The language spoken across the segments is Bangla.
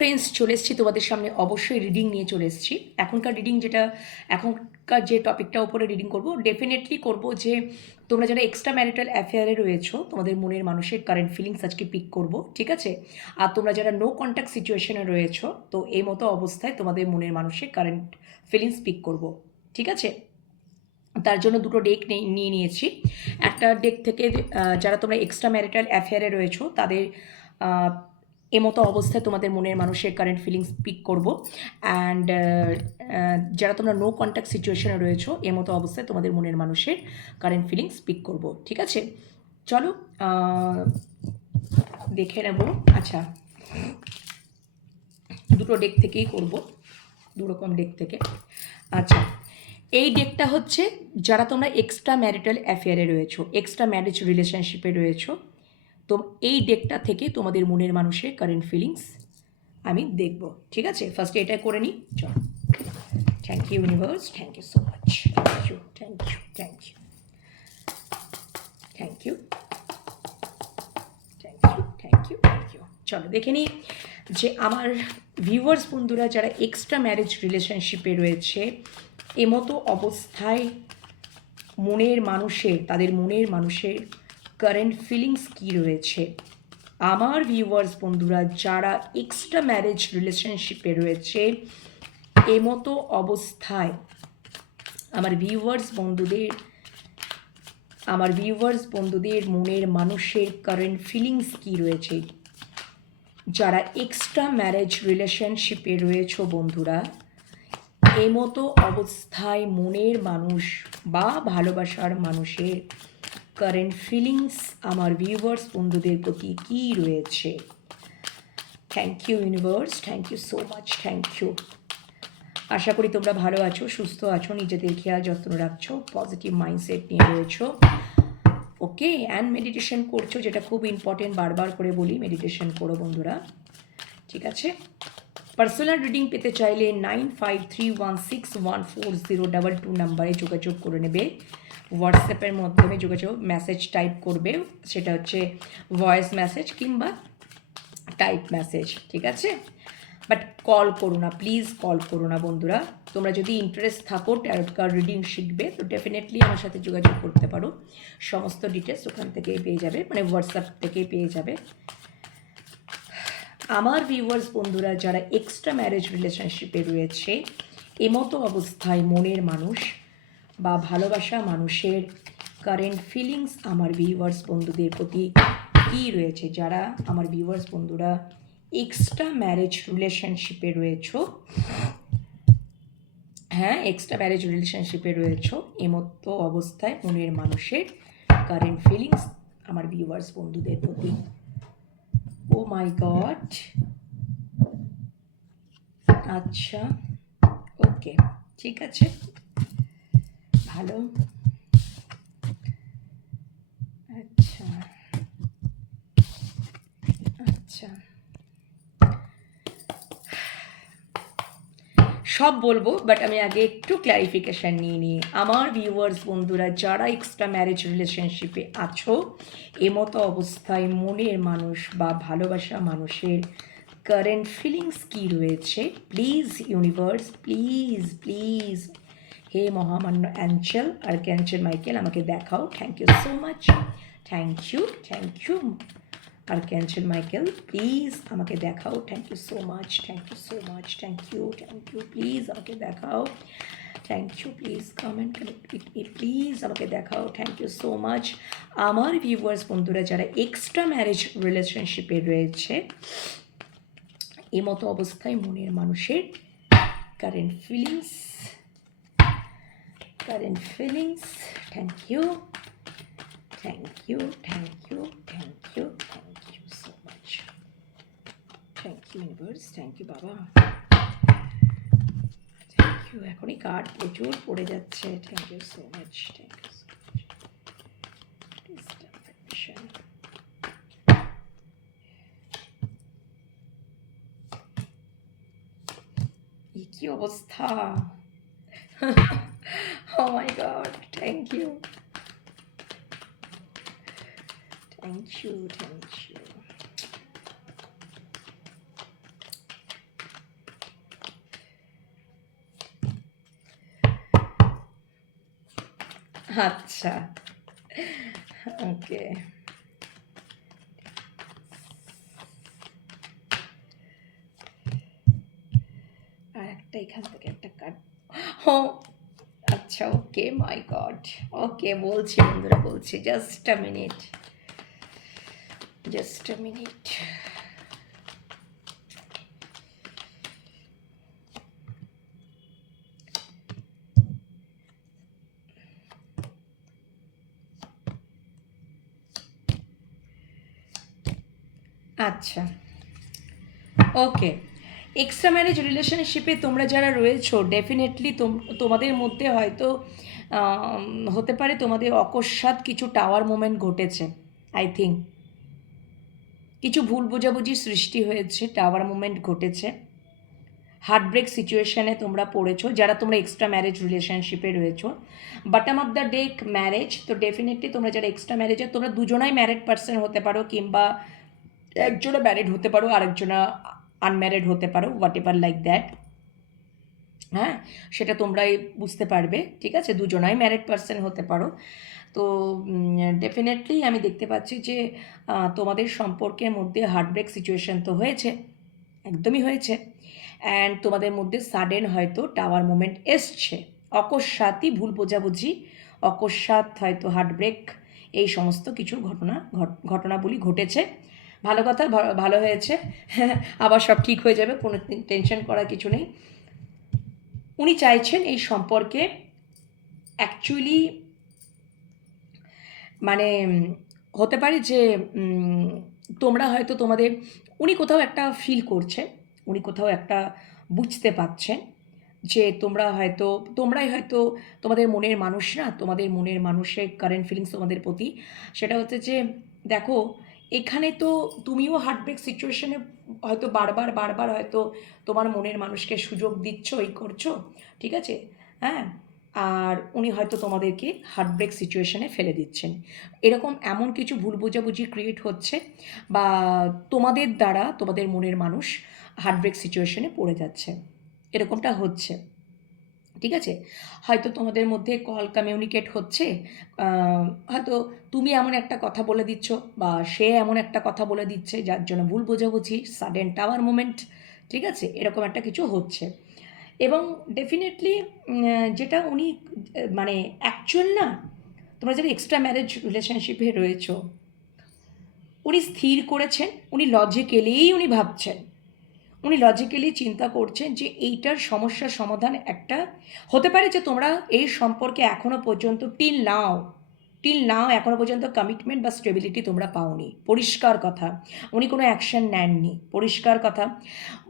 ফ্রেন্ডস, চলে এসেছি তোমাদের সামনে, অবশ্যই রিডিং নিয়ে চলে এসেছি। এখনকার রিডিং যেটা, এখনকার যে টপিকটা উপরে রিডিং করব, ডেফিনেটলি করব যে তোমরা যারা এক্সট্রা ম্যারিটাল অ্যাফেয়ারে রয়েছো, তোমাদের মনের মানুষের কারেন্ট ফিলিংস আজকে পিক করব, ঠিক আছে? আর তোমরা যারা নো কন্ট্যাক্ট সিচুয়েশনে রয়েছো, তো এই মতো অবস্থায় তোমাদের মনের মানুষের কারেন্ট ফিলিংস পিক করব, ঠিক আছে? তার জন্য দুটো ডেক নিয়ে নিয়েছি। একটা ডেক থেকে যারা তোমরা এক্সট্রা ম্যারিটাল অ্যাফেয়ারে রয়েছো, তাদের এমতো অবস্থায় তোমাদের মনের মানুষের কারেন্ট ফিলিংস পিক করব। অ্যান্ড যারা তোমরা নো কন্ট্যাক্ট সিচুয়েশনে রয়েছো, এমতো অবস্থায় তোমাদের মনের মানুষের কারেন্ট ফিলিংস পিক করব, ঠিক আছে? চলো দেখে নেব। আচ্ছা, দুটো ডেক থেকেই করব, দুরকম ডেক থেকে। আচ্ছা, এই ডেকটা হচ্ছে যারা তোমরা এক্সট্রা ম্যারিটাল অ্যাফেয়ারে রয়েছো, এক্সট্রা ম্যারেজ রিলেশনশিপে রয়েছো, তো এই ডেকটা থেকে তোমাদের মনের মানুষের কারেন্ট ফিলিংস আমি দেখব, ঠিক আছে? ফার্স্টে এটা করে নিই, চলো। Thank you universe, thank you so much, thank you, thank you, thank you, thank you, thank you, thank you, thank you. চলো দেখে নিই যে আমার ভিউয়ার্স বন্ধুরা যারা এক্সট্রা ম্যারেজ রিলেশনশিপে রয়েছে, এমতো অবস্থায় মনের মানুষের, তাদের মনের মানুষের কারেন্ট ফিলিংস কী রয়েছে। আমার ভিউয়ার্স বন্ধুরা যারা এক্সট্রা ম্যারেজ রিলেশনশিপে রয়েছে, এমতো অবস্থায় আমার ভিউয়ার্স বন্ধুদের মনের মানুষের কারেন্ট ফিলিংস কী রয়েছে। যারা এক্সট্রা ম্যারেজ রিলেশনশিপে রয়েছো বন্ধুরা, এমতো অবস্থায় মনের মানুষ বা ভালোবাসার মানুষের কারেন্ট ফিলিংস আমার ভিউয়ার্স বন্ধুদের প্রতি কী রয়েছে। Thank you universe, thank you so much, thank you. আশা করি তোমরা ভালো আছো, সুস্থ আছো, নিজেদের খেয়াল যত্ন রাখছো, পজিটিভ মাইন্ডসেট নিয়ে রয়েছো, ওকে? অ্যান্ড মেডিটেশন করছো, যেটা খুব ইম্পর্টেন্ট, বারবার করে বলি মেডিটেশন করো বন্ধুরা, ঠিক আছে? পার্সোনাল রিডিং পেতে চাইলে 9531614022 নাম্বারে যোগাযোগ করে নেবে। হোয়াটসঅ্যাপের মাধ্যমে যোগাযোগ, মেসেজ টাইপ করবে, সেটা হচ্ছে ভয়েস মেসেজ কিংবা টাইপ মেসেজ, ঠিক আছে? বাট কল করো না, প্লিজ কল করো না বন্ধুরা। তোমরা যদি ইন্টারেস্ট থাকো ট্যারট কার্ড রিডিং শিখবে, তো ডেফিনেটলি আমার সাথে যোগাযোগ করতে পারো। সমস্ত ডিটেলস ওখান থেকেই পেয়ে যাবে, মানে হোয়াটসঅ্যাপ থেকেই পেয়ে যাবে। আমার ভিউয়ার্স বন্ধুরা যারা এক্সট্রা ম্যারেজ রিলেশনশিপে রয়েছে, এমতো অবস্থায় মনের মানুষ বা ভালোবাসা মানুষের কারেন্ট ফিলিংস আমার ভিউয়ার্স বন্ধুদের প্রতি কী রয়েছে। যারা আমার ভিউয়ার্স বন্ধুরা এক্সট্রা ম্যারেজ রিলেশনশিপে রয়েছো, হ্যাঁ, এক্সট্রা ম্যারেজ রিলেশনশিপে রয়েছো, এমতো অবস্থায় মনের মানুষের কারেন্ট ফিলিংস আমার ভিউয়ার্স বন্ধুদের প্রতি। ও মাই গড, আচ্ছা, ওকে, ঠিক আছে, ভালো। আচ্ছা আচ্ছা, সব বলবো, বাট আমি আগে একটু ক্ল্যারিফিকেশান নিয়ে নিই। আমার ভিউয়ার্স বন্ধুরা যারা এক্সট্রা ম্যারেজ রিলেশনশিপে আছো, এমতো অবস্থায় মনের মানুষ বা ভালোবাসা মানুষের কারেন্ট ফিলিংস কী রয়েছে। প্লিজ ইউনিভার্স, প্লিজ প্লিজ, হে মহামান্য অ্যাঞ্জেল আর ক্যাঞ্চেল মাইকেল, আমাকে দেখাও। Thank you so much, thank you, thank you archangel Michael, please আমাকে দেখাও। Thank you so much, thank you so much, thank you, thank you, please আমাকে দেখাও। Thank you, please comment please আমাকে দেখাও। Thank you so much. আমার ভিউয়ার্স বন্ধুরা যারা এক্সট্রা ম্যারেজ রিলেশনশিপে রয়েছে, এমতো অবস্থায় মনের মানুষের current feelings, current feelings. Thank you, thank you, thank you, thank you, thank you so much. Thank you universe, thank you বাবা, থ্যাংক ইউ। এখনই কার্ড প্রচুর পড়ে যাচ্ছে। Thank you so much, thank you so much. কি অবস্থা! Oh my God, thank you, thank you, thank you. আচ্ছা, ওকে। আর একটা এখান থেকে একটা কাট। ও আচ্ছা, ওকে, মাই গড। ওকে, বলছি বন্ধুরা, বলছি, just a minute, just a minute. আচ্ছা, ওকে। এক্সট্রা ম্যারেজ রিলেশনশিপে তোমরা যারা রয়েছো, ডেফিনেটলি তোমাদের মধ্যে হয়তো হতে পারে তোমাদের অকস্মাৎ কিছু টাওয়ার মোমেন্ট ঘটেছে। আই থিঙ্ক কিছু ভুল বোঝাবুঝির সৃষ্টি হয়েছে, টাওয়ার মোমেন্ট ঘটেছে, হার্টব্রেক সিচুয়েশনে তোমরা পড়েছো যারা তোমরা এক্সট্রা ম্যারেজ রিলেশনশিপে রয়েছো। Bottom of the deck marriage, তো ডেফিনেটলি তোমরা যারা এক্সট্রা ম্যারেজে, তোমরা দুজনাই ম্যারিড পার্সন হতে পারো, কিংবা একজনা ম্যারিড হতে পারো, আরেকজনা আনম্যারিড হতে পারো, হোয়াট এভার লাইক দ্যাট। হ্যাঁ, সেটা তোমরাই বুঝতে পারবে, ঠিক আছে? দুজনাই ম্যারিড পার্সন হতে পারো। তো ডেফিনেটলি আমি দেখতে পাচ্ছি যে তোমাদের সম্পর্কের মধ্যে হার্টব্রেক সিচুয়েশন তো হয়েছে, একদমই হয়েছে। অ্যান্ড তোমাদের মধ্যে সাডেন হয়তো টাওয়ার মোমেন্ট এসছে, অকস্মাতই ভুল বোঝাবুঝি, অকস্মাৎ হয়তো হার্টব্রেক, এই সমস্ত কিছু ঘটনাবলী ঘটেছে। ভালো কথা, ভালো হয়েছে। আবার সব ঠিক হয়ে যাবে, কোনো টেনশন করার কিছু নেই। উনি চাইছেন এই সম্পর্কে অ্যাকচুয়ালি, মানে হতে পারে যে তোমরা হয়তো তোমাদের, উনি কোথাও একটা ফিল করছেন, উনি কোথাও একটা বুঝতে পারছেন যে তোমরাই হয়তো তোমাদের মনের মানুষ না, তোমাদের মনের মানুষের কারেন্ট ফিলিংস তোমাদের প্রতি, সেটা হচ্ছে যে দেখো, এখানে তো তুমিও হার্টব্রেক সিচুয়েশনে হয়তো বারবার বারবার হয়তো তোমার মনের মানুষকে সুযোগ দিচ্ছ, এই করছো, ঠিক আছে? হ্যাঁ, আর উনি হয়তো তোমাদেরকে হার্টব্রেক সিচুয়েশনে ফেলে দিচ্ছেন। এমন কিছু ভুল বোঝাবুঝি ক্রিয়েট হচ্ছে, বা তোমাদের দ্বারা তোমাদের মনের মানুষ হার্টব্রেক সিচুয়েশনে পড়ে যাচ্ছে, এরকমটা হচ্ছে, ঠিক আছে? হয়তো তোমাদের মধ্যে কল কমিউনিকেট হচ্ছে, হয়তো তুমি এমন একটা কথা বলে দিচ্ছ, বা সে এমন একটা কথা বলে দিচ্ছে, যার জন্য ভুল বোঝাবুঝি, সাডেন টাওয়ার মোমেন্ট, ঠিক আছে? এরকম একটা কিছু হচ্ছে। এবং ডেফিনেটলি যেটা উনি মানে অ্যাকচুয়াল না, তোমরা যারা এক্সট্রা ম্যারেজ রিলেশনশিপে রয়েছো, উনি স্থির করেছেন, উনি ভাবছেন, উনি লজিক্যালি চিন্তা করছেন যে এইটার সমস্যার সমাধান একটা হতে পারে, যে তোমরা এই সম্পর্কে এখনও পর্যন্ত টিল নাও এখনও পর্যন্ত কমিটমেন্ট বা স্টেবিলিটি তোমরা পাওনি, পরিষ্কার কথা। উনি কোনো অ্যাকশন নেননি, পরিষ্কার কথা।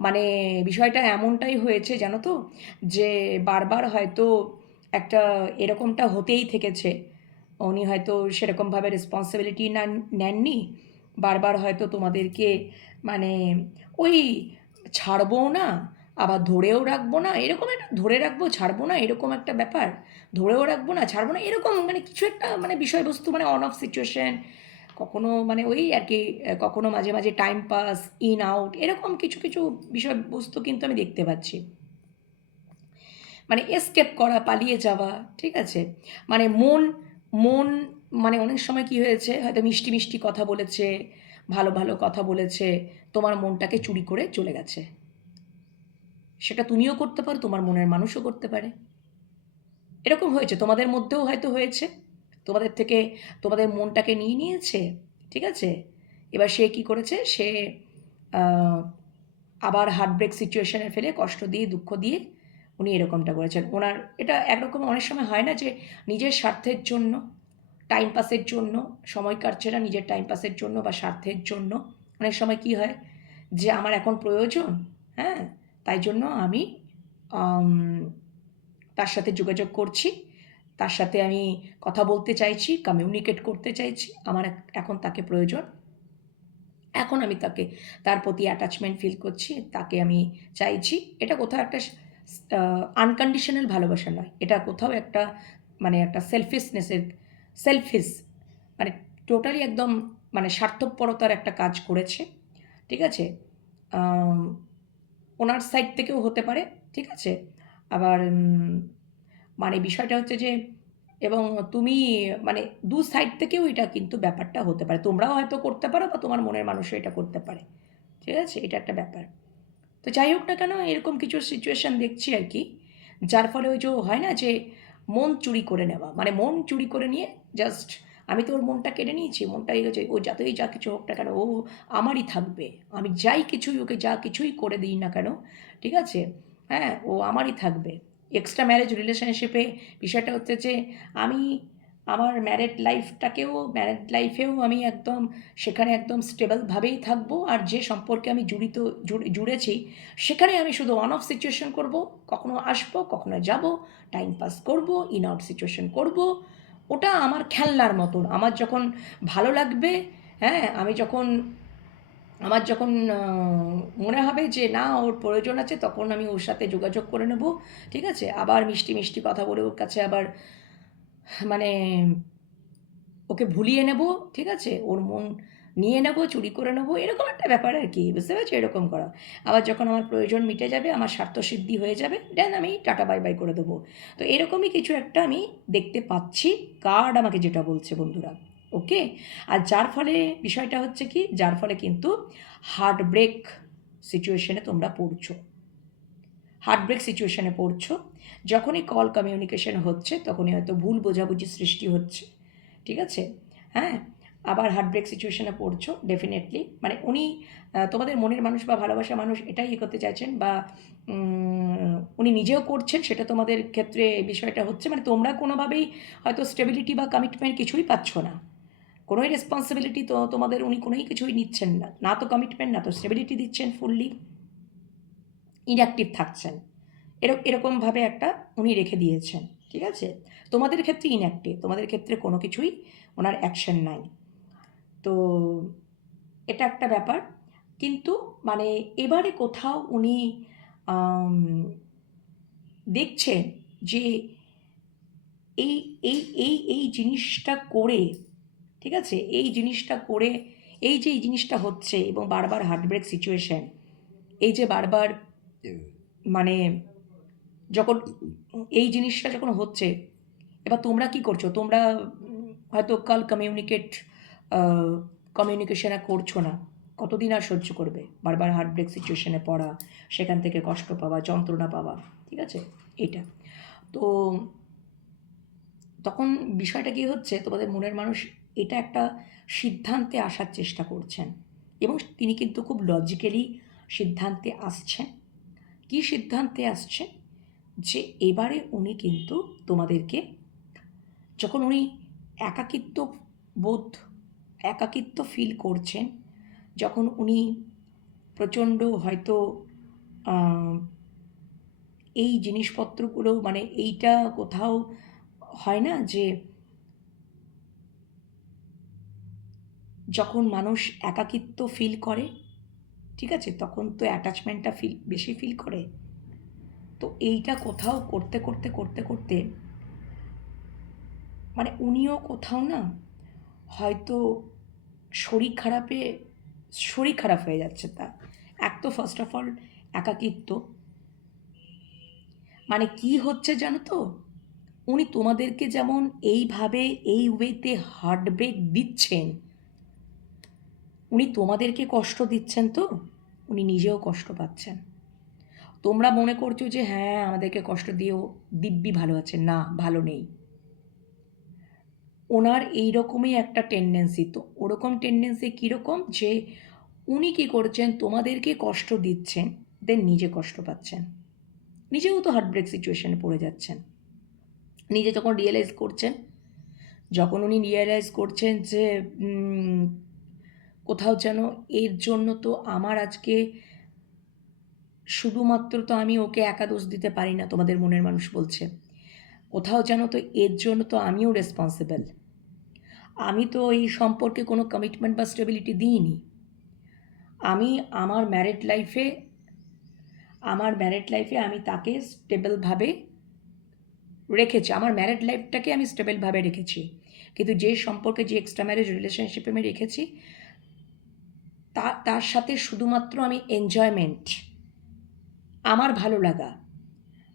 মানে বিষয়টা এমনটাই হয়েছে জানো তো, যে বারবার হয়তো একটা এরকমটা হতেই থেকেছে, উনি হয়তো সেরকমভাবে রেসপন্সিবিলিটি নেননি, বারবার হয়তো তোমাদেরকে, মানে ওই ছাড়বও না, আবার ধরেও রাখবো না, এরকম একটা, ধরে রাখবো ছাড়বো না, এরকম একটা ব্যাপার, ধরেও রাখবো না ছাড়বো না, এরকম মানে কিছু একটা, মানে বিষয়বস্তু, মানে অন অফ সিচুয়েশন, কখনো মানে ওই আর কি, কখনো মাঝে মাঝে টাইম পাস, ইন আউট, এরকম কিছু কিছু বিষয়বস্তু কিন্তু আমি দেখতে পাচ্ছি। মানে এসকেপ করা, পালিয়ে যাওয়া, ঠিক আছে? মানে মন মন মানে অনেক সময় কি হয়েছে, হয়তো মিষ্টি মিষ্টি কথা বলেছে, ভালো ভালো কথা বলেছে, তোমার মনটাকে চুরি করে চলে গেছে। সেটা তুমিও করতে পারো, তোমার মনের মানুষও করতে পারে। এরকম হয়েছে, তোমাদের মধ্যেও হয়তো হয়েছে, তোমাদের থেকে তোমাদের মনটাকে নিয়ে নিয়েছে, ঠিক আছে? এবার সে কি করেছে, সে আহ, আবার হার্টব্রেক সিচুয়েশনে ফেলে, কষ্ট দিয়ে, দুঃখ দিয়ে উনি এরকমটা করেছেন। ওনার এটা একরকম অনেক সময় হয় না, যে নিজের স্বার্থের জন্য, টাইম পাসের জন্য, সময় কাটছে না, নিজের টাইম পাসের জন্য বা স্বার্থের জন্য, অনেক সময় কি হয়, যে আমার এখন প্রয়োজন, হ্যাঁ, তাই জন্য আমি আম, তার সাথে যোগাযোগ করছি, তার সাথে আমি কথা বলতে চাইছি, কমিউনিকেট করতে চাইছি, আমার এখন তাকে প্রয়োজন, এখন আমি তার প্রতি অ্যাটাচমেন্ট ফিল করছি, তাকে আমি চাইছি। এটা কোথাও একটা আনকন্ডিশনাল ভালোবাসা নয়, এটা কোথাও একটা, মানে একটা সেলফিশ, মানে টোটালি একদম, মানে স্বার্থপরতার একটা কাজ করেছে, ঠিক আছে? আম, ওনার সাইড থেকেও হতে পারে, ঠিক আছে? আবার মানে বিষয়টা হচ্ছে যে এবং তুমি মানে দু সাইড থেকেও এটা কিন্তু ব্যাপারটা হতে পারে, তোমরাও হয়তো করতে পারো বা তোমার মনের মানুষও এটা করতে পারে, ঠিক আছে, এটা একটা ব্যাপার। তো যাই হোক না কেন, এরকম কিছু সিচুয়েশান দেখছি আর কি, যার ফলে ওই যে হয় না যে মন চুরি করে নেওয়া, মানে মন চুরি করে নিয়ে জাস্ট আমি তো ওর মনটা কেড়ে নিয়েছি, মনটা এই গেছে, ও যতই যা কিছু হোক না কেন ও আমারই থাকবে, আমি যাই কিছুই ওকে যা কিছুই করে দিই না কেন, ঠিক আছে, হ্যাঁ ও আমারই থাকবে। এক্সট্রা ম্যারেজ রিলেশনশিপে বিষয়টা হচ্ছে যে আমি আমার ম্যারেড লাইফেও আমি একদম সেখানে একদম স্টেবলভাবেই থাকবো, আর যে সম্পর্কে আমি জুড়েছি সেখানে আমি শুধু অন অফ সিচুয়েশন করব, কখনো আসবো কখনো যাব, টাইম পাস করব, ইন আউট সিচুয়েশন করব, ওটা আমার খেলনার মতন, আমার যখন ভালো লাগবে, হ্যাঁ আমার যখন মনে হবে যে না ওর প্রয়োজন আছে তখন আমি ওর সাথে যোগাযোগ করে নেব, ঠিক আছে, আবার মিষ্টি মিষ্টি কথা বলে ওর কাছে আবার মানে ওকে ভুলিয়ে নেব, ঠিক আছে, ওর মন নিয়ে নেব, চুরি করে নেব, এরকম একটা ব্যাপার আর কি, বুঝতে পারছো, এরকম করা। আবার যখন আমার প্রয়োজন মিটে যাবে, আমার স্বার্থসিদ্ধি হয়ে যাবে, দেন আমি টাটা বাই বাই করে দেবো। তো এরকমই কিছু একটা আমি দেখতে পাচ্ছি, কার্ড আমাকে যেটা বলছে বন্ধুরা, ওকে। আর যার ফলে বিষয়টা হচ্ছে কি, যার ফলে কিন্তু হার্ট ব্রেক সিচুয়েশনে তোমরা পড়ছো, হার্ট ব্রেক সিচুয়েশনে পড়ছো, যখনই কল কমিউনিকেশন হচ্ছে তখনই হয়তো ভুল বোঝাবুঝি সৃষ্টি হচ্ছে, ঠিক আছে, হ্যাঁ, আবার হার্ট ব্রেক সিচুয়েশনে পড়ছো ডেফিনেটলি, মানে উনি তোমাদের মনের মানুষ বা ভালোবাসা মানুষ এটাই করতে চাইছেন, বা উনি নিজেও করছেন, সেটা তোমাদের ক্ষেত্রে বিষয়টা হচ্ছে মানে তোমরা কোনোভাবেই হয়তো স্টেবিলিটি বা কমিটমেন্ট কিছুই পাচ্ছ না, কোনোই রেসপন্সিবিলিটি তো তোমাদের উনি কোনোই কিছুই নিচ্ছেন না, না তো কমিটমেন্ট না তো স্টেবিলিটি দিচ্ছেন, ফুললি ইনঅ্যাক্টিভ থাকছেন, এরকমভাবে একটা উনি রেখে দিয়েছেন, ঠিক আছে, তোমাদের ক্ষেত্রে ইনঅ্যাক্টিভ, তোমাদের ক্ষেত্রে কোনো কিছুই ওনার অ্যাকশন নাই। তো এটা একটা ব্যাপার, কিন্তু মানে এবারে কোথাও উনি দেখছেন যে এই এই জিনিসটা করে, ঠিক আছে, এই জিনিসটা করে, এই যে এই জিনিসটা হচ্ছে এবং বারবার হার্ট ব্রেক সিচুয়েশন, এই যে বারবার মানে যখন এই জিনিসটা যখন হচ্ছে, এবার তোমরা কি করছো, তোমরা হয়তো কাল কমিউনিকেশনে করছো না, কতদিন আর সহ্য করবে বারবার হার্ট ব্রেক সিচুয়েশনে পড়া, সেখান থেকে কষ্ট পাওয়া, যন্ত্রণা পাওয়া, ঠিক আছে, এটা তো তখন বিষয়টা কী হচ্ছে, তোমাদের মনের মানুষ এটা একটা সিদ্ধান্তে আসার চেষ্টা করছেন, এবং তিনি কিন্তু খুব লজিক্যালি সিদ্ধান্তে আসছেন। কী সিদ্ধান্তে আসছেন, যে এবারে উনি কিন্তু তোমাদেরকে, যখন উনি একাকিত্ব বোধ একাকিত্ব ফিল করছেন, যখন উনি প্রচণ্ড হয়তো এই জিনিসপত্রগুলো মানে এইটা কোথাও হয় না যে যখন মানুষ একাকিত্ব ফিল করে, ঠিক আছে, তখন তো অ্যাটাচমেন্টটা বেশি ফিল করে, তো এইটা কোথাও করতে করতে করতে করতে মানে উনিও কোথাও না হয়তো শরীর খারাপে শরীর খারাপ হয়ে যাচ্ছে তার। এক তো ফার্স্ট অফ অল একাকিত্ব, মানে কি হচ্ছে জানো তো, উনি তোমাদেরকে যেমন এইভাবে এই ওয়েতে হার্ট ব্রেক দিচ্ছেন, উনি তোমাদেরকে কষ্ট দিচ্ছেন, তো উনি নিজেও কষ্ট পাচ্ছেন। তোমরা মনে করছো যে হ্যাঁ আমাদেরকে কষ্ট দিয়েও দিব্যি ভালো আছে, না ভালো নেই, ওনার এই রকমই একটা টেন্ডেন্সি। তো ওরকম টেন্ডেন্সি কীরকম, যে উনি কী করছেন, তোমাদেরকে কষ্ট দিচ্ছেন, দেন নিজে কষ্ট পাচ্ছেন, নিজেও তো হার্ট ব্রেক সিচুয়েশনে পড়ে যাচ্ছেন। নিজে যখন উনি রিয়েলাইজ করছেন যে কোথাও যেন এর জন্য তো আমার আজকে শুধুমাত্র তো আমি ওকে একা দোষ দিতে পারি না, তোমাদের মনের মানুষ বলছে, কোথাও যেন তো এর জন্য তো আমিও রেসপন্সিবল, আমি তো এই সম্পর্কে কোনো কমিটমেন্ট বা স্টেবিলিটি দিইনি, আমি আমার ম্যারিড লাইফে আমি তাকে স্টেবলভাবে রেখেছি, আমার ম্যারিড লাইফটাকে আমি স্টেবলভাবে রেখেছি, কিন্তু যে সম্পর্কে যে এক্সট্রা ম্যারেজ রিলেশনশিপে আমি রেখেছি তার সাথে শুধুমাত্র আমি এনজয়মেন্ট, আমার ভালো লাগা,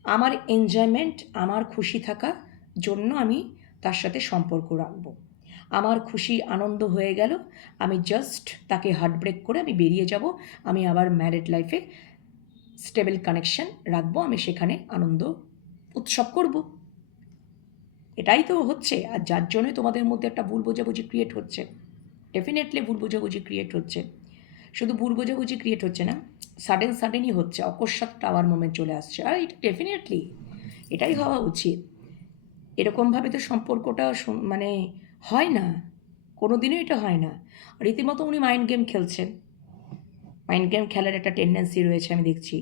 আমার এনজয়মেন্ট, আমার খুশি থাকা জন্য আমি তার সাথে সম্পর্ক রাখবো। আমার খুশি আনন্দ হয়ে গেল, আমি জাস্ট তাকে হার্ট ব্রেক করে আমি বেরিয়ে যাব, আমি আবার ম্যারিড লাইফে স্টেবল কানেকশন রাখবো, আমি সেখানে আনন্দ উৎসব করব। এটাই তো হচ্ছে। আর যার জন্যই তোমাদের মধ্যে একটা ভুল বোঝাবুঝি ক্রিয়েট হচ্ছে, ডেফিনেটলি ভুল বোঝাবুঝি ক্রিয়েট হচ্ছে। শুধু ভুল বোঝাবুঝি ক্রিয়েট হচ্ছে না, সাডেনই হচ্ছে, অকস্মাৎ টাওয়ার মোমেন্ট চলে আসছে। আর এটা ডেফিনেটলি এটাই হওয়া উচিত। এরকমভাবে তো সম্পর্কটা মানে হয় না, কোনো দিনও এটা হয় না। রীতিমতো উনি মাইন্ড গেম খেলছেন, মাইন্ড গেম খেলার একটা টেন্ডেন্সি রয়েছে আমি দেখছি।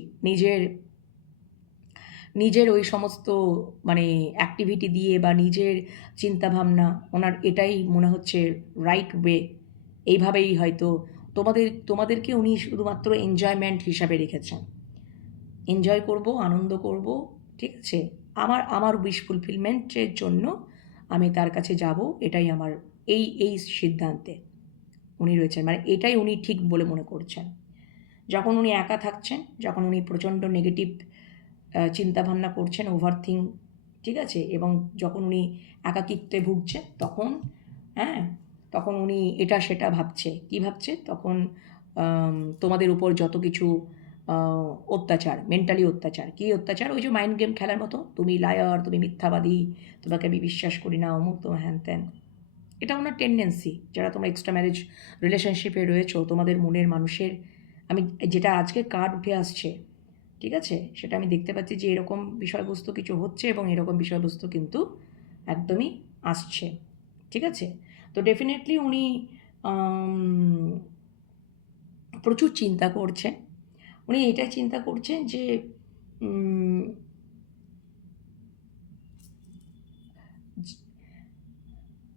নিজের ওই সমস্ত মানে অ্যাক্টিভিটি দিয়ে বা নিজের চিন্তাভাবনা, ওনার এটাই মনে হচ্ছে রাইট ওয়ে, এইভাবেই হয়তো তোমাদেরকে উনি শুধুমাত্র এনজয়মেন্ট হিসাবে রেখেছেন। এনজয় করব, আনন্দ করব, ঠিক আছে, আমার উইশ ফুলফিলমেন্টের জন্য আমি তার কাছে যাব, এটাই আমার এই সিদ্ধান্তে উনি রয়েছেন, মানে এটাই উনি ঠিক বলে মনে করছেন। যখন উনি একা থাকছেন, যখন উনি প্রচণ্ড নেগেটিভ চিন্তাভাবনা করছেন, ওভারথিঙ্ক, ঠিক আছে, এবং যখন উনি একাকিত্বে ভুগছেন, তখন তখন উনি এটা সেটা ভাবছে। কী ভাবছে তখন? তোমাদের উপর যত কিছু অত্যাচার, মেন্টালি অত্যাচার, কী অত্যাচার? ওই যে মাইন্ড গেম খেলার মতো, তুমি লায়ার, তুমি মিথ্যাবাদী, তোমাকে আমি বিশ্বাস করি না, অমুক তোমার হ্যান ত্যান। এটা ওনার টেন্ডেন্সি। যারা তোমরা এক্সট্রা ম্যারেজ রিলেশনশিপে রয়েছো, তোমাদের মনের মানুষের, আমি যেটা আজকে কার্ড উঠে আসছে, ঠিক আছে, সেটা আমি দেখতে পাচ্ছি যে এরকম বিষয়বস্তু কিছু হচ্ছে এবং এরকম বিষয়বস্তু কিন্তু একদমই আসছে, ঠিক আছে। তো ডেফিনেটলি উনি প্রচুর চিন্তা করছেন। উনি এটাই চিন্তা করছেন যে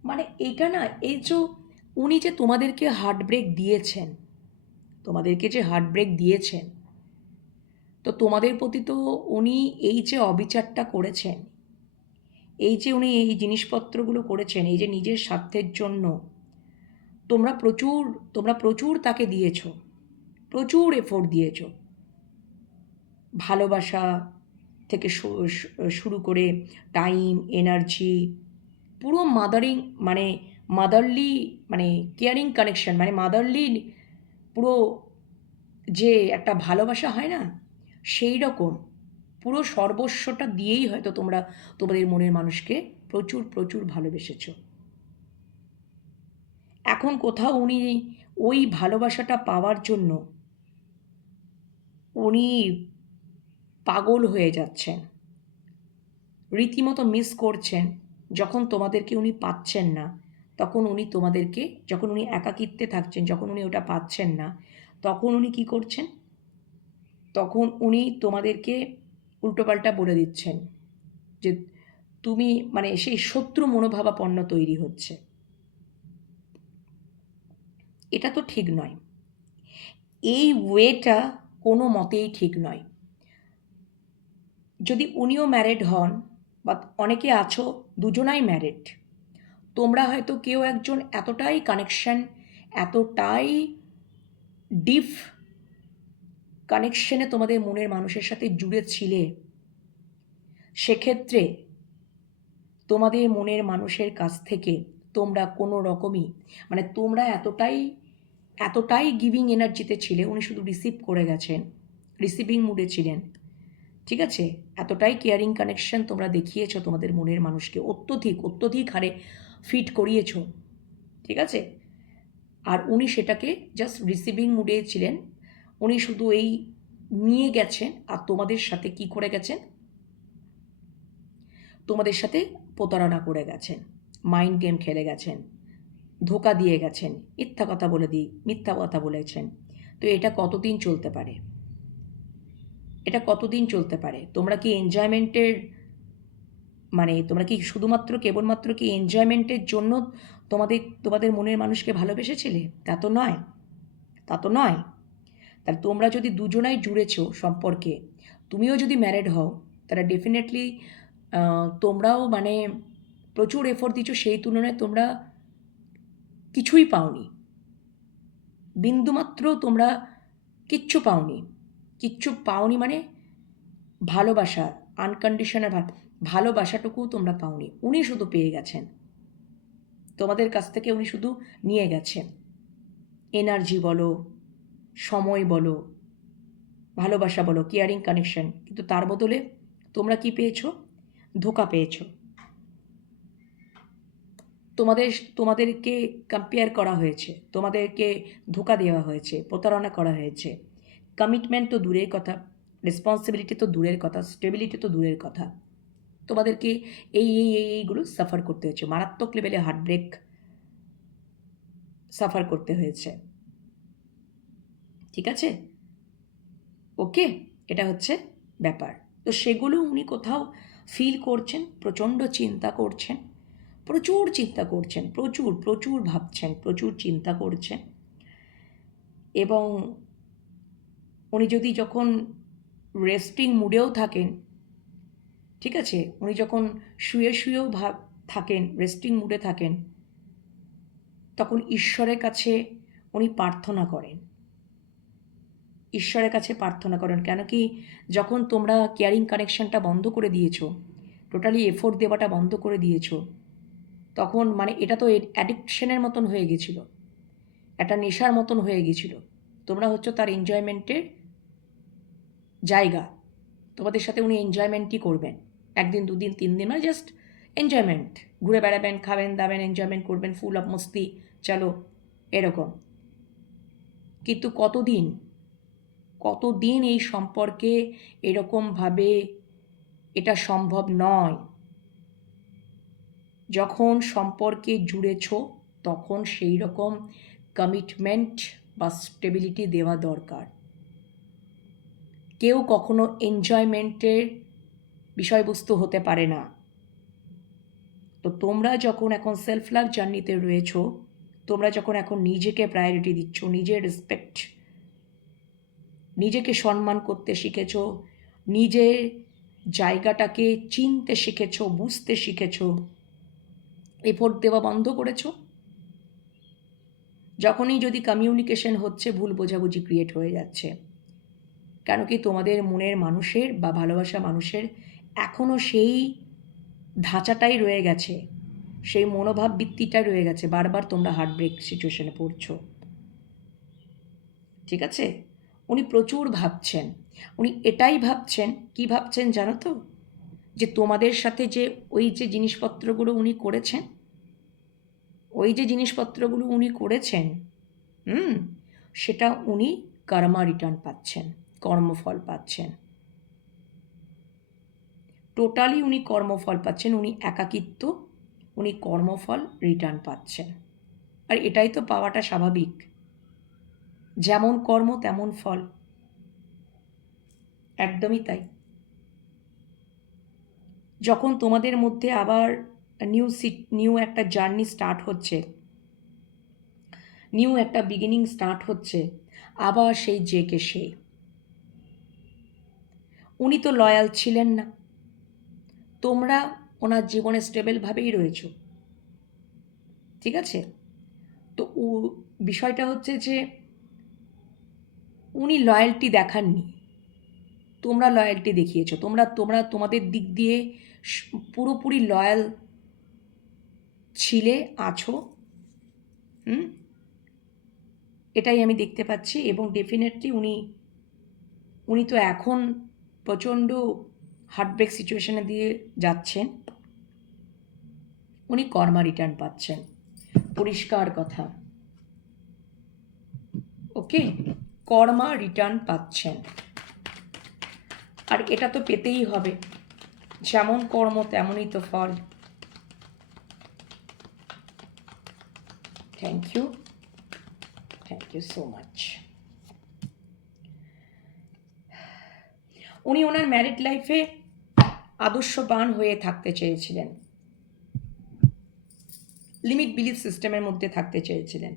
মানে এটা না, এই যে উনি যে তোমাদেরকে হার্ট ব্রেক দিয়েছেন, তো তোমাদের প্রতি তো উনি এই যে অবিচারটা করেছেন, এই যে উনি এই জিনিসপত্রগুলো করেছেন, এই যে নিজের স্বার্থের জন্য তোমরা প্রচুর তাকে দিয়েছ, প্রচুর এফোর্ট দিয়েছ, ভালোবাসা থেকে শুরু করে টাইম, এনার্জি, পুরো মাদারলি মানে কেয়ারিং কানেকশন, মানে মাদারলি পুরো যে একটা ভালোবাসা হয় না, সেই রকম পুরো সর্বস্বটা দিয়েই হয়তো তোমরা তোমাদের মনের মানুষকে প্রচুর প্রচুর ভালোবেসেছো। এখন কোথাও উনি ওই ভালোবাসাটা পাওয়ার জন্য উনি পাগল হয়ে যাচ্ছেন, রীতিমতো মিস করছেন। যখন তোমাদেরকে উনি পাচ্ছেন না, তখন উনি তোমাদেরকে, যখন উনি একাকিত্বে থাকছেন, যখন উনি ওটা পাচ্ছেন না, তখন উনি কী করছেন? তখন উনি তোমাদেরকে উল্টোপাল্টা বলে দিচ্ছেন যে তুমি, মানে সেই শত্রু মনোভাবাপন্ন তৈরি হচ্ছে। এটা তো ঠিক নয়, এই ওয়েটা কোনো মতেই ঠিক নয়। যদি উনিও ম্যারিড হন বা অনেকে আছো দুজনাই ম্যারিড, তোমরা হয়তো কেউ একজন এতটাই কানেকশন, এতটাই ডিপ কানেকশনে তোমাদের মনের মানুষের সাথে জুড়ে ছিলে, সেক্ষেত্রে তোমাদের মনের মানুষের কাছ থেকে তোমরা কোনো রকমই, মানে তোমরা এতটাই গিভিং এনার্জিতে ছিলে, উনি শুধু রিসিভ করে গেছেন, রিসিভিং মুডে ছিলেন, ঠিক আছে, এতটাই কেয়ারিং কানেকশন তোমরা দেখিয়েছো তোমাদের মনের মানুষকে, অত্যধিক হারে ফিট করিয়েছো, ঠিক আছে। আর উনি সেটাকে জাস্ট রিসিভিং মুডে ছিলেন, উনি শুধু এই নিয়ে গেছেন, আর তোমাদের সাথে কি করে গেছেন? তোমাদের সাথে প্রতারণা করে গেছেন, মাইন্ড গেম খেলে গেছেন, ধোকা দিয়ে গেছেন, মিথ্যা কথা বলেছেন। তো এটা কতদিন চলতে পারে? তোমরা কি এনজয়মেন্টের, মানে তোমরা কি শুধুমাত্র কেবলমাত্র কি এনজয়মেন্টের জন্য তোমাদের মনের মানুষকে ভালোবেসেছিলে? তা তো নয়। তাহলে তোমরা যদি দুজনাই জুড়েছো সম্পর্কে, তুমিও যদি ম্যারিড হও, তাহলে ডেফিনেটলি তোমরাও মানে প্রচুর এফোর্ট দিচ্ছ, সেই তুলনায় তোমরা কিছুই পাওনি, বিন্দুমাত্র তোমরা কিচ্ছু পাওনি মানে ভালোবাসা, আনকন্ডিশনাল ভালোবাসাটুকু তোমরা পাওনি, উনি শুধু পেয়ে গেছেন, তোমাদের কাছ থেকে উনি শুধু নিয়ে গেছেন। এনার্জি বলো, সময় বলো, ভালোবাসা বলো, কেয়ারিং কানেকশন, কিন্তু তার বদলে তোমরা কি পেয়েছো? ধোঁকা পেয়েছো। তোমাদেরকে কম্পেয়ার করা হয়েছে, তোমাদেরকে ধোঁকা দেওয়া হয়েছে, প্রতারণা করা হয়েছে। কমিটমেন্ট তো দূরের কথা, রেসপন্সিবিলিটি তো দূরের কথা, স্টেবিলিটি তো দূরের কথা। তোমাদেরকে এইগুলো সাফার করতে হয়েছে, মারাত্মক লেভেলে হার্টব্রেক সাফার করতে হয়েছে। ঠিক আছে? ওকে, এটা হচ্ছে ব্যাপার। তো সেগুলো উনি কোথাও ফিল করছেন, প্রচণ্ড চিন্তা করছেন, প্রচুর চিন্তা করছেন, প্রচুর প্রচুর ভাবছেন, প্রচুর চিন্তা করছেন। এবং উনি যদি যখন রেস্টিং মুডেও থাকেন, ঠিক আছে, উনি যখন শুয়েও থাকেন, রেস্টিং মুডে থাকেন, তখন ঈশ্বরের কাছে উনি প্রার্থনা করেন, ঈশ্বরের কাছে প্রার্থনা করেন। কেন কি, যখন তোমরা কেয়ারিং কানেকশনটা বন্ধ করে দিয়েছো, টোটালি এফোর্ট দেওয়াটা বন্ধ করে দিয়েছো, তখন মানে এটা তো অ্যাডিকশনের মতন হয়ে গেছিলো, একটা নেশার মতন হয়ে গেছিলো। তোমরা হচ্ছে তার এনজয়মেন্টের জায়গা, তোমাদের সাথে উনি এনজয়মেন্টই করবেন, একদিন দুদিন তিন দিন, মানে জাস্ট এনজয়মেন্ট, ঘুরে বেড়াবেন, খাবেন দাবেন, এনজয়মেন্ট করবেন, ফুল অফ মস্তি, চলো এরকম। কিন্তু কতদিন এই সম্পর্কে এরকমভাবে এটা সম্ভব নয়। যখন সম্পর্কে জুড়েছ তখন সেই রকম কমিটমেন্ট বা স্টেবিলিটি দেওয়া দরকার। কেউ কখনো এনজয়মেন্টের বিষয়বস্তু হতে পারে না। তো তোমরা যখন এখন সেলফ লাভ জার্নিতে রয়েছো, তোমরা যখন এখন নিজেকে প্রায়োরিটি দিচ্ছ, নিজের রেসপেক্ট, নিজেকে সম্মান করতে শিখেছো, নিজের জায়গাটাকে চিনতে শিখেছো, বুঝতে শিখেছো, এফোর্ট দেওয়া বন্ধ করেছো, যখনই যদি কমিউনিকেশন হচ্ছে, ভুল বোঝাবুঝি ক্রিয়েট হয়ে যাচ্ছে। কেন কি, তোমাদের মনের মানুষের বা ভালোবাসা মানুষের এখনও সেই ধাঁচাটাই রয়ে গেছে, সেই মনোভাব বৃত্তিটা রয়ে গেছে, বারবার তোমরা হার্টব্রেক সিচুয়েশনে পড়ছো। ঠিক আছে? উনি প্রচুর ভাবছেন, উনি এটাই ভাবছেন, কি ভাবছেন জানো তো, যে তোমাদের সাথে যে ওই যে জিনিসপত্রগুলো উনি করেছেন, ওই যে জিনিসপত্রগুলো উনি করেছেন, সেটা উনি কর্মা রিটার্ন পাচ্ছেন, কর্মফল পাচ্ছেন, টোটালি উনি কর্মফল পাচ্ছেন, উনি একাকিত্ব, উনি কর্মফল রিটার্ন পাচ্ছেন। আর এটাই তো পাওয়াটা স্বাভাবিক, যেমন কর্ম তেমন ফল, একদমই তাই। যখন তোমাদের মধ্যে আবার নিউ একটা জার্নি স্টার্ট হচ্ছে, নিউ একটা বিগিনিং স্টার্ট হচ্ছে, আবার সেই যে কে সে। উনি তো লয়াল ছিলেন না, তোমরা ওনার জীবনে স্টেবলভাবেই রয়েছ। ঠিক আছে? তো বিষয়টা হচ্ছে যে উনি লয়্যালটি দেখাননি, তোমরা লয়্যালটি দেখিয়েছো। তোমরা তোমাদের দিক দিয়ে পুরোপুরি লয়াল ছিলে, আছো। এটাই আমি দেখতে পাচ্ছি। এবং ডেফিনেটলি উনি তো এখন প্রচণ্ড হার্টব্রেক সিচুয়েশনে দিয়ে যাচ্ছেন, উনি কর্মা রিটার্ন পাচ্ছেন, পরিষ্কার কথা। ওকে, কর্মা রিটার্ন পাচ্ছেন, আর এটা তো পেতেই হবে, যেমন কর্ম তেমনই তো ফল। Thank you so much. উনি ওনার ম্যারিড লাইফে আদর্শবান হয়ে থাকতে চেয়েছিলেন, লিমিট বিলিফ সিস্টেমের মধ্যে থাকতে চেয়েছিলেন।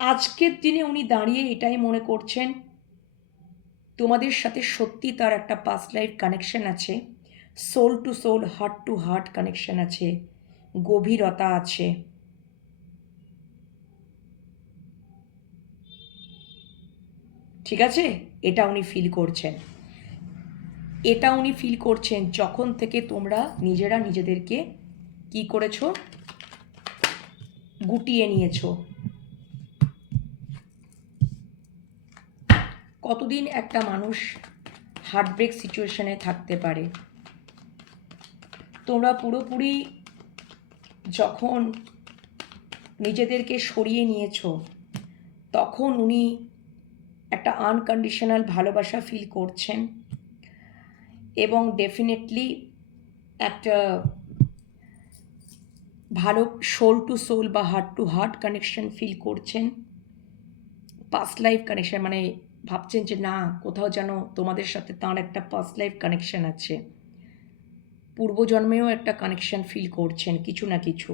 আজকের দিনে উনি দাঁড়িয়ে এটাই মনে করছেন তোমাদের সাথে সত্যি তার একটা পাস্ট লাইফ কানেকশন আছে, soul to soul, heart to heart connection আছে, গভীরতা আছে। ঠিক আছে, এটা উনি ফিল করছেন। এটা উনি ফিল করছেন যখন থেকে তোমরা নিজেরা নিজেদেরকে কি করেছো, গুটিয়ে নিয়েছো। কতদিন একটা মানুষ হার্টব্রেক সিচুয়েশনে থাকতে পারে? তোমরা পুরোপুরি যখন নিজেদেরকে সরিয়ে নিয়েছো, তখন উনি একটা আনকন্ডিশনাল ভালোবাসা ফিল করছেন এবং ডেফিনেটলি একটা ভালো সোল টু সোল বা heart to heart connection feel করছেন। পাস্ট লাইফ কানেকশন, মানে ভাবছেন যে না, কোথাও যেন তোমাদের সাথে তাঁর একটা পাস্ট লাইফ কানেকশন আছে, পূর্বজন্মেও একটা কানেকশন ফিল করছেন কিছু না কিছু।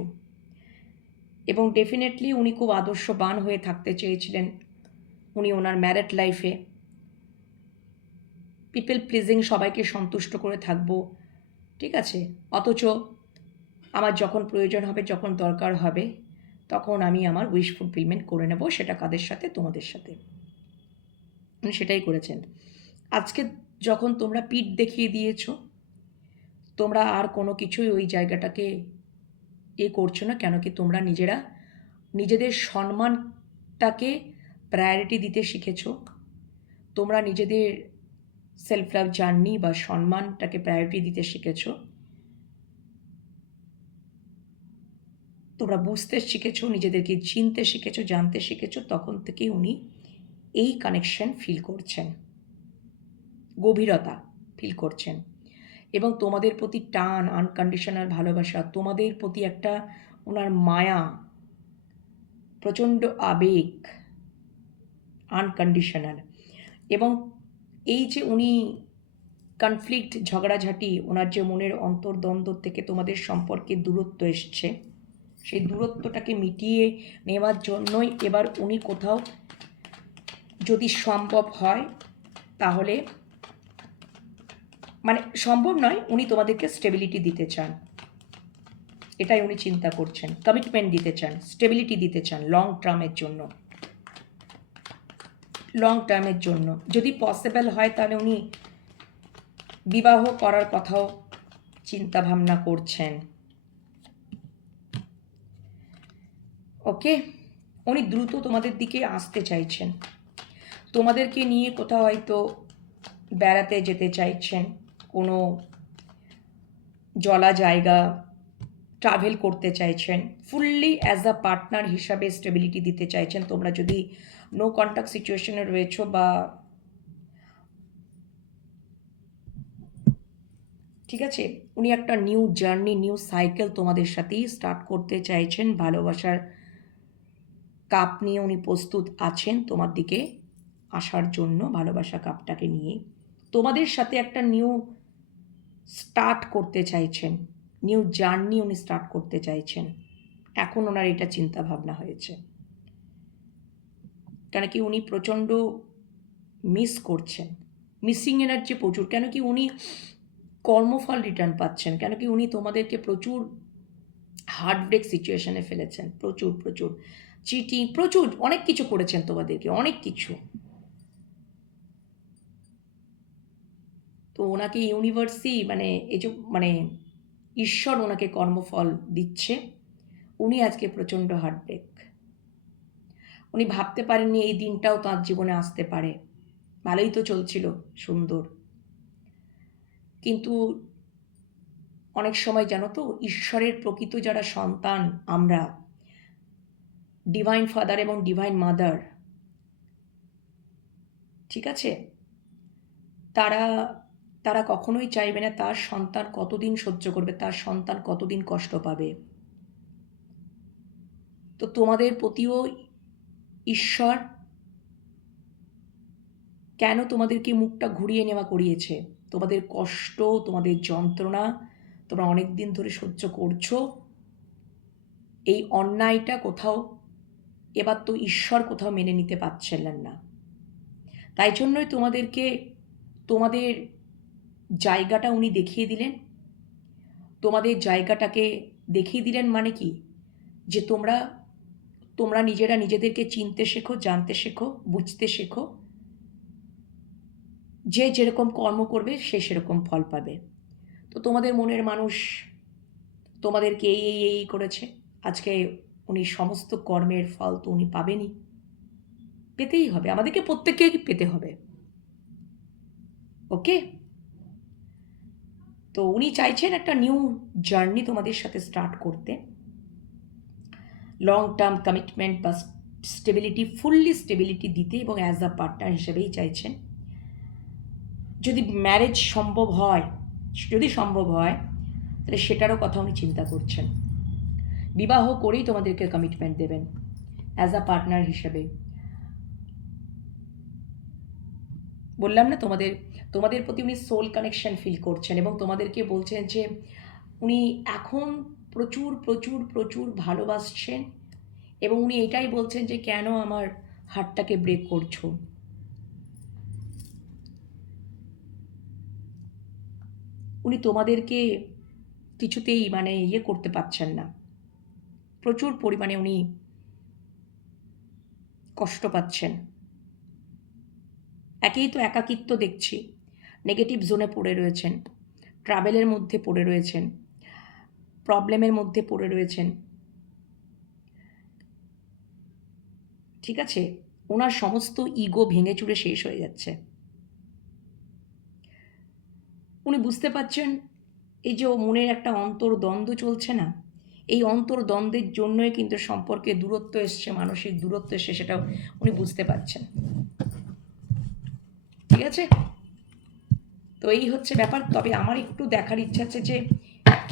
এবং ডেফিনেটলি উনি খুব আদর্শবান হয়ে থাকতে চেয়েছিলেন উনি ওনার ম্যারেড লাইফে। পিপল প্লিজিং, সবাইকে সন্তুষ্ট করে থাকবো, ঠিক আছে, অথচ আমার যখন প্রয়োজন হবে, যখন দরকার হবে, তখন আমি আমার উইশ ফুলফিলমেন্ট করে নেব। সেটা কাদের সাথে? তোমাদের সাথে। উনি সেটাই করেছেন। আজকে যখন তোমরা পিঠ দেখিয়ে দিয়েছো, তোমরা আর কোনো কিছুই ওই জায়গাটাকে করছো না। কেন কি তোমরা নিজেরা নিজেদের সম্মানটাকে প্রায়োরিটি দিতে শিখেছো। তোমরা নিজেদের সেলফ লাভ জার্নি বা সম্মানটাকে প্রায়োরিটি দিতে শিখেছো। তোমরা বুঝতে শিখেছো, নিজেদেরকে চিনতে শিখেছো, জানতে শিখেছো। তখন থেকে উনি এই কানেকশন ফিল করছেন, গভীরতা ফিল করছেন এবং তোমাদের প্রতি টান, আনকন্ডিশনাল ভালোবাসা, তোমাদের প্রতি একটা ওনার মায়া, প্রচণ্ড আবেগ, আনকন্ডিশনাল। এবং এই যে উনি কনফ্লিক্ট, ঝগড়াঝাটি, ওনার যে মনের অন্তর্দ্বন্দ্ব থেকে তোমাদের সম্পর্কে দূরত্ব এসছে, সেই দূরত্বটাকে মিটিয়ে নেওয়ার জন্যই এবার উনি কোথাও, যদি সম্ভব হয় তাহলে, মানে সম্ভব নয়, উনি তোমাদেরকে স্টেবিলিটি দিতে চান। এটাই উনি চিন্তা করছেন। কমিটমেন্ট দিতে চান, স্টেবিলিটি দিতে চান লং টার্মের জন্য। লং টার্মের জন্য যদি পসিবল হয় তাহলে উনি বিবাহ করার কথাও চিন্তা ভাবনা করছেন। ওকে, উনি দ্রুত তোমাদের দিকে আসতে চাইছেন, তোমাদেরকে নিয়ে কোথাও হয়তো বেড়াতে যেতে চাইছেন, কোনো জলা জায়গা ট্রাভেল করতে চাইছেন, ফুললি অ্যাজ আ পার্টনার হিসাবে স্টেবিলিটি দিতে চাইছেন। তোমরা যদি নো কন্ট্যাক্ট সিচুয়েশনে রয়েছো বা, ঠিক আছে, উনি একটা নিউ জার্নি, নিউ সাইকেল তোমাদের সাথেই স্টার্ট করতে চাইছেন। ভালোবাসার কাপ নিয়ে উনি প্রস্তুত আছেন তোমার দিকে আসার জন্য। ভালোবাসা কাপটাকে নিয়ে তোমাদের সাথে একটা নিউ স্টার্ট করতে চাইছেন, নিউ জার্নি উনি স্টার্ট করতে চাইছেন। এখন ওনার এটা চিন্তা ভাবনা হয়েছে, কেন কি উনি প্রচণ্ড মিস করছেন, মিসিং এনার্জি প্রচুর। কেন কি উনি কর্মফল রিটার্ন পাচ্ছেন, কেন কি উনি তোমাদেরকে প্রচুর হার্টব্রেক সিচুয়েশনে ফেলেছেন, প্রচুর প্রচুর চিটিং, প্রচুর অনেক কিছু করেছেন তোমাদেরকে, অনেক কিছু। তো ওনাকে ইউনিভার্সই, মানে এই যে, মানে ঈশ্বর ওনাকে কর্মফল দিচ্ছে। উনি আজকে প্রচণ্ড হার্টব্রেক। উনি ভাবতে পারেননি এই দিনটাও তাঁর জীবনে আসতে পারে। ভালোই তো চলছিল, সুন্দর। কিন্তু অনেক সময় জানো তো, ঈশ্বরের প্রকৃত যারা সন্তান আমরা, ডিভাইন ফাদার এবং ডিভাইন মাদার, ঠিক আছে, তারা তারা কখনোই চাইবে না তার সন্তান কতদিন সহ্য করবে, তার সন্তান কতদিন কষ্ট পাবে। তো তোমাদের প্রতিও ঈশ্বর কেন তোমাদেরকে মুখটা ঘুরিয়ে নেওয়া করিয়েছে? তোমাদের কষ্ট, তোমাদের যন্ত্রণা তোমরা অনেক দিন ধরে সহ্য করছো। এই অন্যায়টা কোথাও এবার তো ঈশ্বর কোথাও মেনে নিতে পারছিলেন না। তাই জন্যই তোমাদেরকে তোমাদের জায়গাটা উনি দেখিয়ে দিলেন। তোমাদের জায়গাটাকে দেখিয়ে দিলেন মানে কি, যে তোমরা নিজেরা নিজেদেরকে চিনতে শেখো, জানতে শেখো, বুঝতে শেখো যে যেরকম কর্ম করবে সে সেরকম ফল পাবে। তো তোমাদের মনের মানুষ তোমাদেরকে এই করেছে, আজকে উনি সমস্ত কর্মের ফল তো উনি পাবেনই, পেতেই হবে, আমাদেরকে প্রত্যেককেই পেতে হবে। ওকে, তো উনি চাইছেন একটা নিউ জার্নি তোমাদের সাথে স্টার্ট করতে, লং টার্ম কমিটমেন্ট বা স্টেবিলিটি, ফুললি স্টেবিলিটি দিতে, এবং অ্যাজ আ পার্টনার হিসেবেই চাইছেন। যদি ম্যারেজ সম্ভব হয়, যদি সম্ভব হয় তাহলে সেটারও কথা উনি চিন্তা করছেন। বিবাহ করেই তোমাদেরকে কমিটমেন্ট দেবেন অ্যাজ আ পার্টনার হিসেবে। বললাম না তোমাদের প্রতি উনি সোল কানেকশন ফিল করছেন, এবং তোমাদেরকে বলছেন যে উনি এখন প্রচুর প্রচুর প্রচুর ভালোবাসছেন, এবং উনি এটাই বলছেন যে কেন আমার হার্টটাকে ব্রেক করছো। উনি তোমাদেরকে কিছুতেই মানে করতে পারছেন না, প্রচুর পরিমাণে উনি কষ্ট পাচ্ছেন। একেই তো একাকিত্ব দেখছি, নেগেটিভ জোনে পড়ে রয়েছেন, ট্রাভেলের মধ্যে পড়ে রয়েছেন, প্রবলেমের মধ্যে পড়ে রয়েছেন। ঠিক আছে, ওনার সমস্ত ইগো ভেঙে চুরে শেষ হয়ে যাচ্ছে। উনি বুঝতে পারছেন এই যে মনের একটা অন্তর্দ্বন্দ্ব চলছে না, এই অন্তর্দ্বন্দ্বের জন্যই কিন্তু সম্পর্কে দূরত্ব এসছে, মানসিক দূরত্ব এসছে, সেটাও উনি বুঝতে পারছেন। ঠিক আছে, তো এই হচ্ছে ব্যাপার। তবে আমার একটু দেখার ইচ্ছা আছে যে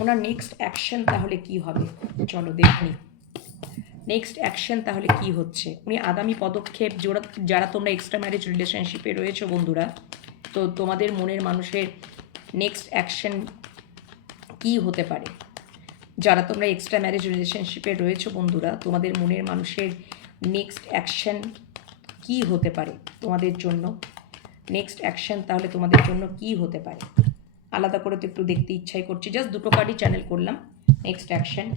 ওনার নেক্সট অ্যাকশন তাহলে কি হবে। চলো দেখি নেক্সট অ্যাকশন তাহলে কি হচ্ছে, উনি আগামী পদক্ষেপ যারা তোমরা এক্সট্রা ম্যারেজ রিলেশনশিপে রয়েছো বন্ধুরা, তো তোমাদের মনের মানুষের নেক্সট অ্যাকশন কি হতে পারে। যারা তোমরা এক্সট্রা ম্যারেজ রিলেশনশিপে রয়েছো বন্ধুরা, তোমাদের মনের মানুষের নেক্সট অ্যাকশন কি হতে পারে তোমাদের জন্য। নেক্সট অ্যাকশন তাহলে তোমাদের জন্য কি হতে পারে, আলাদা করে তো একটু দেখতে ইচ্ছাই করছে, জাস্ট দুটো কার্ডই চ্যানেল করলাম। নেক্সট অ্যাকশন,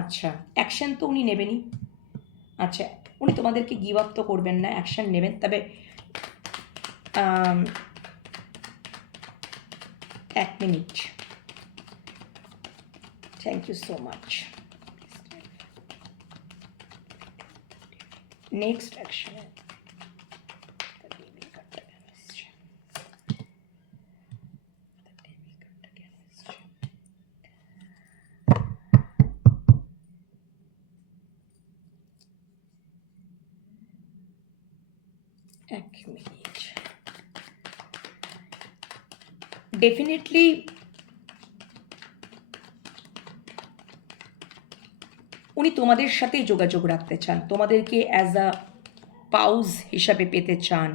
আচ্ছা অ্যাকশন তো উনি নেবেনই। আচ্ছা, উনি তোমাদেরকে গিভ আপ তো করবেন না, অ্যাকশন নেবেন। তবে এক minute, thank you so much. Next action, এক মিনিট। ডেফিনেটলি উনি তোমাদের সাথেই যোগাযোগ রাখতে চান, তোমাদেরকে অ্যাজ আ পাউজ হিসাবে পেতে চান,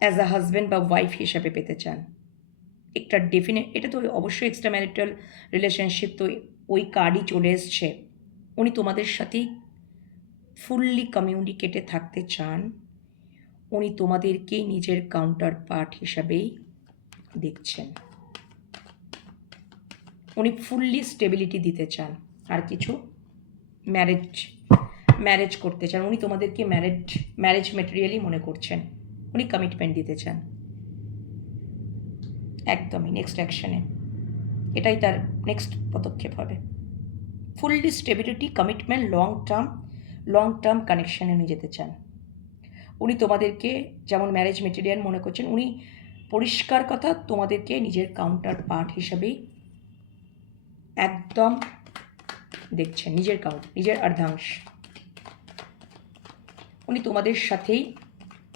অ্যাজ আ হাজব্যান্ড বা ওয়াইফ হিসাবে পেতে চান। একটা ডেফিনেট, এটা তো অবশ্যই এক্সট্রা ম্যারিটাল রিলেশনশিপ, তো ওই কার্ডই চলে এসছে। উনি তোমাদের সাথেই ফুললি কমিউনিকেটে থাকতে চান, উনি তোমাদেরকেই নিজের কাউন্টার পার্ট হিসাবেই দেখছেন, উনি ফুললি স্টেবিলিটি দিতে চান। আর কিছু ম্যারেজ করতে চান, উনি তোমাদেরকে ম্যারেজ মেটেরিয়ালই মনে করছেন, উনি কমিটমেন্ট দিতে চান একদমই নেক্সট অ্যাকশনে। এটাই তার নেক্সট পদক্ষেপ হবে, fully stability, commitment, long term কানেকশানে উনি যেতে চান। উনি তোমাদেরকে যেমন ম্যারেজ মেটেরিয়াল মনে করছেন, উনি পরিষ্কার কথা তোমাদেরকে নিজের কাউন্টার পার্ট হিসাবেই একদম দেখছেন, নিজের অর্ধাংশ। উনি তোমাদের সাথেই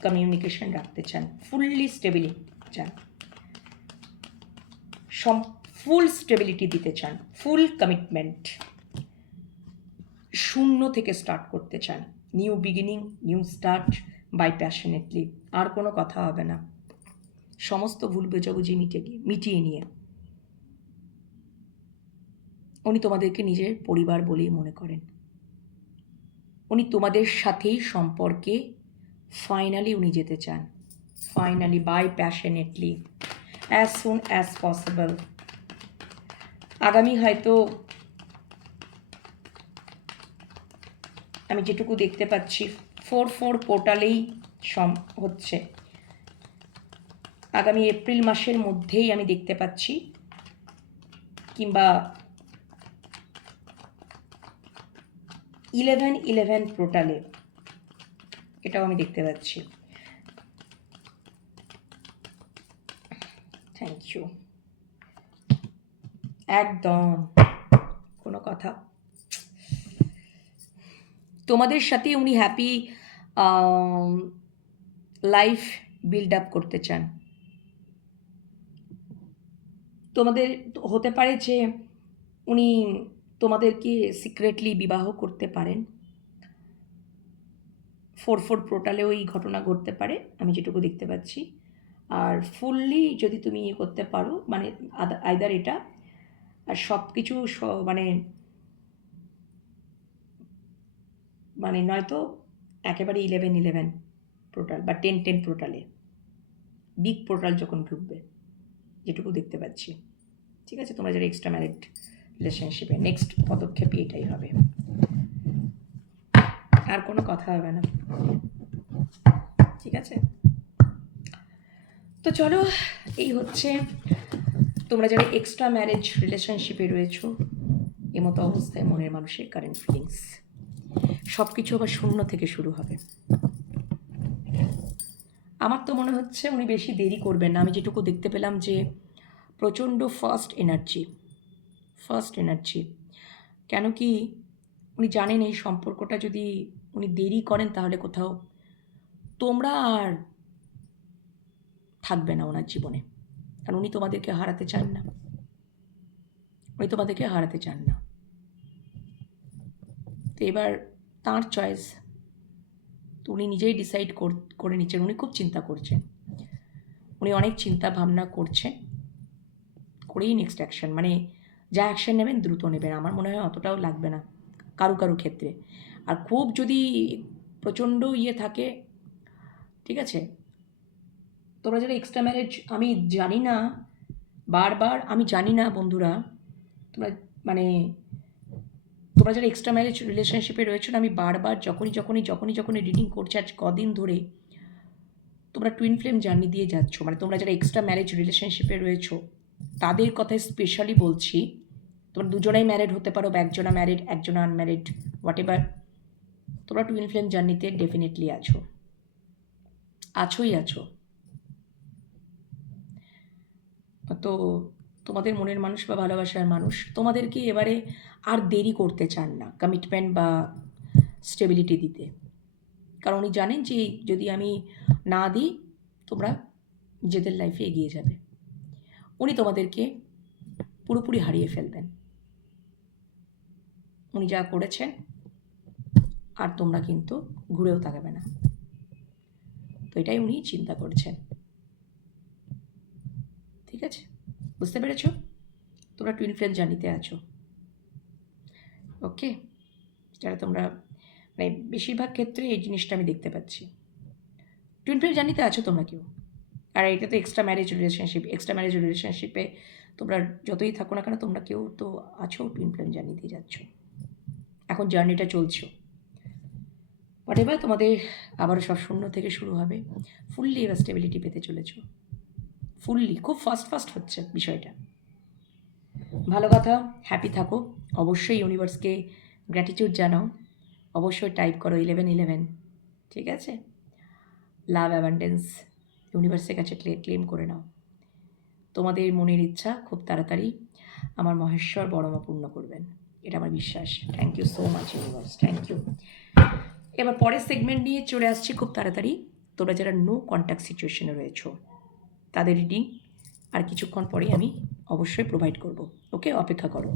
কমিউনিকেশন রাখতে চান, ফুললি স্টেবিলিটি চান, ফুল স্টেবিলিটি দিতে চান, ফুল কমিটমেন্ট, শূন্য থেকে স্টার্ট করতে চান, new beginning, new start by passionately. আর কোনো কথা হবে না, সমস্ত ভুল বোঝাবুঝি মিটিয়ে নিয়ে উনি তোমাদেরকে নিজের পরিবার বলেই মনে করেন। উনি তোমাদের সাথেই সম্পর্কে ফাইনালি উনি যেতে চান, finally by passionately, as soon as possible. আগামী হয়তো আমি যেটুকু দেখতে পাচ্ছি 4/4 পোর্টালেই হচ্ছে আগামী এপ্রিল মাসের মধ্যেই আমি দেখতে পাচ্ছি, কিংবা 11-11 পোর্টালে এটাও আমি দেখতে পাচ্ছি। Thank you. একদম কোনো কথা, তোমাদের সাথে উনি হ্যাপি লাইফ বিল্ড আপ করতে চান। তোমাদের হতে পারে যে উনি তোমাদেরকে সিক্রেটলি বিবাহ করতে পারেন। 4-4 পোর্টালেও এই ঘটনা ঘটতে পারে, আমি যেটুকু দেখতে পাচ্ছি। আর ফুললি যদি তুমি করতে পারো, মানে আইদার এটা আর সব কিছু মানে মানে নয়তো একেবারে 11-11 পোর্টাল বা 10-10 পোর্টালে বিগ পোর্টাল যখন ঢুকবে, যেটুকু দেখতে পাচ্ছি। ঠিক আছে, তোমরা যারা এক্সট্রা ম্যারিড রিলেশনশিপে, নেক্সট পদক্ষেপই এটাই হবে, আর কোনো কথা হবে না। ঠিক আছে, তো চলো, এই হচ্ছে তোমরা যারা এক্সট্রা ম্যারেজ রিলেশনশিপে রয়েছো, এমতো অবস্থায় মনের মানুষের কারেন্ট ফিলিংস। সব কিছু আবার শূন্য থেকে শুরু হবে। আমার তো মনে হচ্ছে উনি বেশি দেরি করবেন না। আমি যেটুকু দেখতে পেলাম যে প্রচণ্ড ফাস্ট এনার্জি। কেন কি উনি জানেন এই সম্পর্কটা যদি উনি দেরি করেন তাহলে কোথাও তোমরা আর থাকবে না ওনার জীবনে, কারণ উনি তোমাদেরকে হারাতে চান না। তো এবার তাঁর চয়েস, তো উনি নিজেই ডিসাইড করে নিচ্ছেন। উনি খুব চিন্তা করছেন, উনি অনেক চিন্তা ভাবনা করছেন, করেই নেক্সট অ্যাকশন, মানে যা অ্যাকশন নেবেন দ্রুত নেবেন। আমার মনে হয় অতটাও লাগবে না কারো ক্ষেত্রে। আর খুব যদি প্রচণ্ড থাকে, ঠিক আছে, তোমরা যারা এক্সট্রা ম্যারেজ, আমি জানি না, আমি জানি না বন্ধুরা, তোমরা যারা এক্সট্রা ম্যারেজ রিলেশনশিপে রয়েছো, আমি বারবার যখনই রিডিং করছি আজ কদিন ধরে, তোমরা টুইন ফ্লেম জার্নি দিয়ে যাচ্ছ। মানে তোমরা যারা এক্সট্রা ম্যারেজ রিলেশনশিপে রয়েছো তাদের কথাই স্পেশালি বলছি। তোমরা দুজনাই ম্যারিড হতে পারো, বা একজনা ম্যারিড একজনা আনম্যারিড, হোয়াট এভার, তোমরা টুইন ফ্লেম জার্নিতে ডেফিনেটলি আছো। তো তোমাদের মনের মানুষ বা ভালোবাসার মানুষ তোমাদেরকে এবারে আর দেরি করতে চান না কমিটমেন্ট বা স্টেবিলিটি দিতে, কারণ উনি জানেন যে যদি আমি না দিই তোমরা নিজেদের লাইফে এগিয়ে যাবে। উনি তোমাদেরকে পুরোপুরি হারিয়ে ফেলবেন, উনি যা করেছেন, আর তোমরা কিন্তু ঘুরেও তাকাবে না। তো এটাই উনি চিন্তা করছেন। ঠিক আছে, বুঝতে পেরেছ? তোমরা টুইন ফ্লেম জার্নিতে আছো। ওকে, যারা তোমরা মানে বেশিরভাগ ক্ষেত্রে এই জিনিসটা আমি দেখতে পাচ্ছি, টুইন ফ্লেম জার্নিতে আছো তোমরা কেউ। আর এটা তো এক্সট্রা ম্যারেজ রিলেশনশিপে তোমরা যতই থাকো না কেন, তোমরা কেউ তো আছো টুইন ফ্লেম জার্নিতেই যাচ্ছ, এখন জার্নিটা চলছো। বাট এবার তোমাদের আবারও সব শূন্য থেকে শুরু হবে। ফুললি এবার স্টেবিলিটি পেতে চলেছ, ফুললি। খুব ফাস্ট হচ্ছে বিষয়টা। ভালো কথা, হ্যাপি থাকো। অবশ্যই ইউনিভার্সকে গ্র্যাটিটিউড জানাও, অবশ্যই টাইপ করো 11-11। ঠিক আছে, লাভ অ্যাবান্ডেন্স ইউনিভার্সের কাছে ক্লেম করে নাও। তোমাদের মনের ইচ্ছা খুব তাড়াতাড়ি আমার মহেশ্বর বড়মা পূর্ণ করবেন, এটা আমার বিশ্বাস। Thank you so much universe, thank you. এবার পরের সেগমেন্ট নিয়ে চলে আসছি খুব তাড়াতাড়ি। তোমরা যারা নো কন্ট্যাক্ট সিচুয়েশনে রয়েছো তাদের রিডিং আর কিছুক্ষণ পরেই আমি অবশ্যই প্রোভাইড করব। ওকে, অপেক্ষা করো।